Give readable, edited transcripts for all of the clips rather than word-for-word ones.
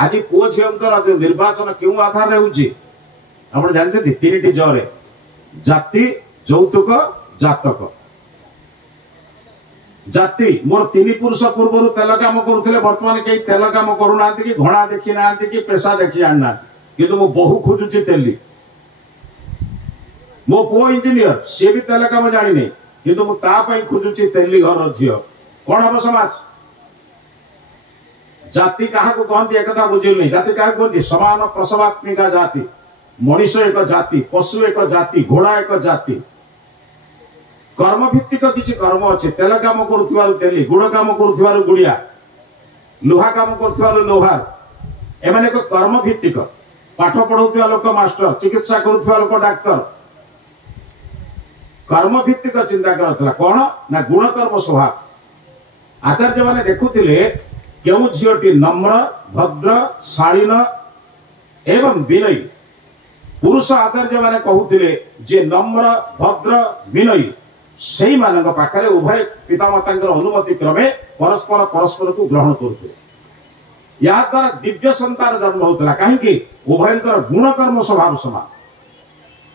आज पुओ झील निर्वाचन क्यों आधार आप जानते तीन जरे जाति यौतुक जातक जाति मोर तीन पुरुष पूर्व तेल कम करुले बर्तमान कई तेल कम करूना कि घणा देखी ना कि पेशा देखी आना कि मो बहु खोजुची तेली मो पुओ इंजीनियर सी भी तेल कम जानी कि खोजुची तेली घर झी कौन हम समाज जाति क्या कहती एक बुझे नहीं जाति क्या कहती समान प्रसवात्मिका जाति मनीष एक जाति पशु एक जाति घोड़ा एक जाति कर्म भित्तिक किसी कर्म अच्छे तेल कम करुथिबारु तेली गुड़ कम करुथिबारु गुड़िया लुहा कम करुथिबारु लोहार एमाने एक कर्म भित्तिक पाठ पढ़ाउथिबा लोक मास्टर चिकित्सा करुथिबा लोक डाक्टर कर्म भित्तिक चिंता करथला कोन ना गुण कर्म स्वभाव आचार्य माने देखुथिले केउ झियोटी नम्र भद्र शालीन एवं विनयी पुरुष आचार्य माने कहूथिले जे नम्र भद्र विनयी सेही मानक पाखरे उभय पितामातांकर अनुमति क्रमे परस्पर परस्पर को ग्रहण करते या द्वारा दिव्य संतान जन्म होता कहीं उभयंकर गुण कर्म स्वभाव समान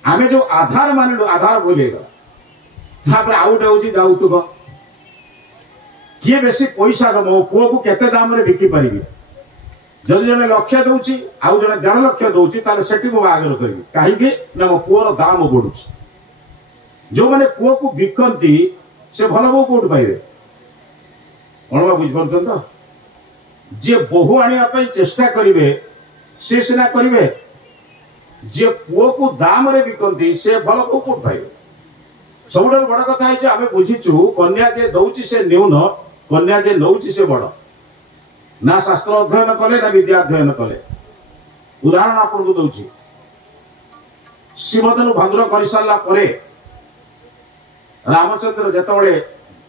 आमे जो आधार मानिलु आधार बोलेगा आउटे हूँ जाऊतुक किए बेसी पैसा दम पुओ को केते दाम रे बिकी पारिबी जदि जने लक्ष्य दउची आउ जने 1.5 लक्ष दउची ताले सेठी मो बागर करबी काहे ना मो पुओर दाम बढ़ुची जो माने पुओ को बिकंती से भल बो कोट पाइबे कोन बा बुझ परतन तो जे बहु आनिया पई चेष्टा करिवे से सिना करिवे जे पुओ को दाम रे बिकंती से भल बो कोट पाइबे सबुठ बड़ कथा है आम बुझीचु कन्या जे दौची से न्यून कन्या जे नौची से बड़ ना शास्त्र अध्ययन कले ना विद्या अध्ययन कले उदाहरण आपको दौची शिवधनु भंग कर सारा परे रामचंद्र जेतबळे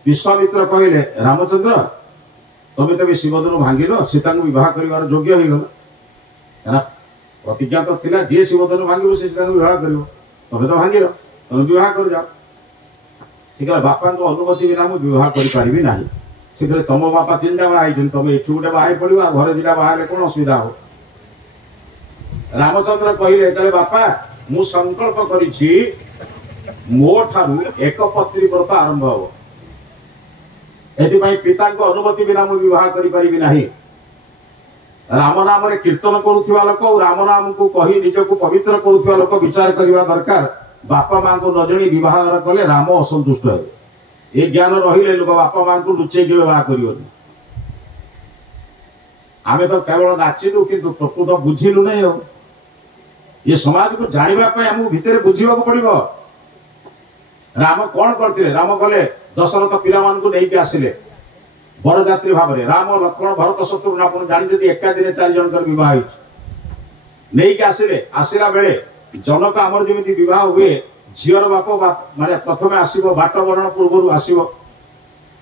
विश्वामित्र कहले रामचंद्र तमे तबे शिवधनु भांगिल सीता को विवाह करिवार योग्य हो गला प्रतिज्ञा तो थिला जे शिवधनु भांगिबो से सीता को विवाह करिवो तमे तो भांगिल तमे विवाह कर जाओ ठीक है बापा अनुमति बिना मुझे विवाह करी ना शीघ्र तुम बापा 3टा बाहर तुम ये गोटे बाहर पड़ो घर 2टा बाहर कौन असुविधा हो रामचंद्र कहले बापा मु संकल्प करिछि मो ठारू एक पत्री व्रत आरंभ हो एथि पिता अनुमति बिना मुझे विवाह करी ना राम नाम रे कीर्तन करुवा लोक और राम नाम को कही निजक पवित्र करुवा लोक विचार करने दरकार बापा माँ को न जणी विवाह कले राम असंतुष्ट हे ये ज्ञान रहिले लोक बापा माँ को लुचे विवाह कर आमे तो केवल नाचिलु किंतु प्रकृत बुझिलु नहीं हो ये समाज को जानिबा पय हमहु भितरे बुझिबा को पड़िबो राम कौन करथिले राम गले दशरथ पिला मान को नहीं के आसिले बरजात्री भाव में राम लक्ष्मण भरत शत्रुघ्न आपण जानि जदि एका दिन 4 जन कर विवाह होई नहीं के आसिले आसिला बेले जनक आमर जमी विवाह हुए झीर बाप माने प्रथम आसो बाट वर्ण पूर्व आसो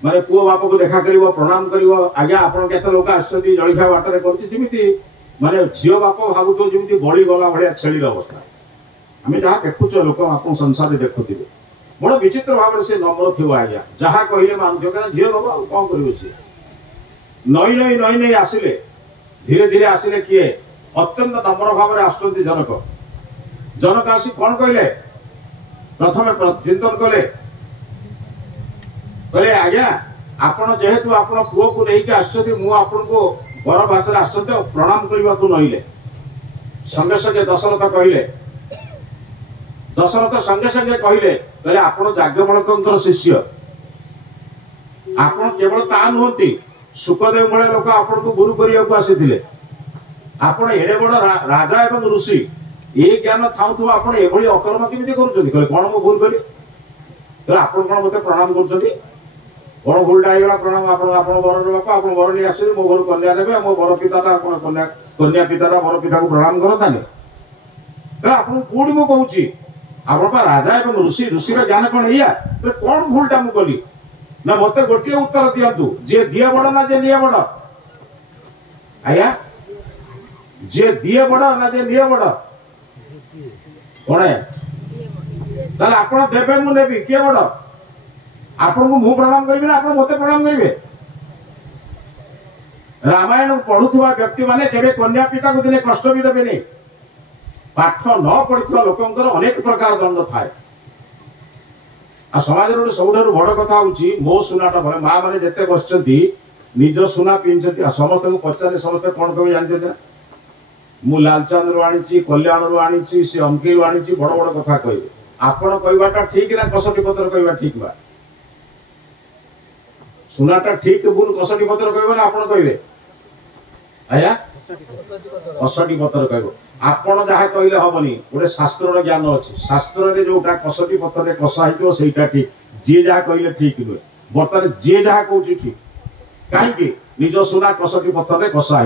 माने पुओ बाप को देखा कर प्रणाम कर आज्ञा आपन केते लोक आछथि जळिखा बाटर करछि माने झील बाप भावुत जमी बड़ी गला भाया छेली अवस्था आम जहाँ देखुच लोक आप संसार देखुवे बड़ विचित्र भाव से नम्र थी आज्ञा जहाँ कहले मानुछ क्या झील बाबा कौन कर नई नई नई नई आसिले धीरे धीरे आसिले किए अत्यंत नम्र भाव आसुच्च जनक जनक आसी कौन कहले प्रथम चिंतन कले कहले आज्ञा आपण जेहेतु आपण पुओ को लेके आछथि मु आपण को बर भाषा आछथि प्रणाम करबा को नहिले संगे संगे दशरथ कहले दशरथ संगे संगे कहले कहले आपण याज्ञवल्क्यंकर शिष्य आपण केवल ता नहंती सुखदेव भले लोक आपण को गुरु करिया को आसीथिले आपण एडे बड़ राजा एवं ऋषि ये ज्ञान थाउ आपण एभली अकर्म केमिति करूछथि कहले कोन मो भूल कली कहले आपण कोन मते प्रणाम करूछथि कोन भूलटा आइगला प्रणाम आपण आपण बर बापा आपण बर नि आछथि मो घर कन्या देबे मो बर पिताटा आपण कन्या कन्या पिताटा बर पिता को प्रणाम करतानी कहले आपण कोडी मो कहूची आपण पा राजा एवं ऋषि ऋषिर ज्ञान कोन हिया तो कोन भूलटा मु कली ना मते गोटे उत्तर दियंतु जे दिए बड़ ना जे निए बड़ आया जे दिए बड़ ना जे निए बड़ कौन है ताले आपण देबे मु नेबी के बड़ आपण को मु प्रणाम करबी ना आपण मते प्रणाम करिवे रामायण पढ़ुवा व्यक्ति माने केबे कन्या पिता को दिने कष्ट भी देबेनी पाठ न पढ़िथिबा लोकंकर अनेक प्रकार दंड थाए आ समाज रो सबुठारु बड़ कथा होउची मो सुनाटा भले मां माने जते बसचंती निज सुना पिंचंती आ समस्त को पचारे समस्त कोन कहबे जानते ना मु लालचंद रो आनीची कल्याण रो आनीची से अंकी रो आनीची बड़ बड़ कथा कहबे आपण कहबाटा ठीक ना कसटी पत्र कहबा ठीक बा सुनाटा ठीक भूल कसटी पत्र कहबे ना आपण कहबे आया कसटी पत्र कहबो आपण जहा कहले हबनी गोटे शास्त्र ज्ञान अछि शास्त्र रे जोटा कसटी पत्र रे कसा हितो सेटा ठीक जे जहा कहले ठीक नुए बर्तमान जे जहा कहउची ठीक काहे कि निज सुना कसटी पत्र रे कसा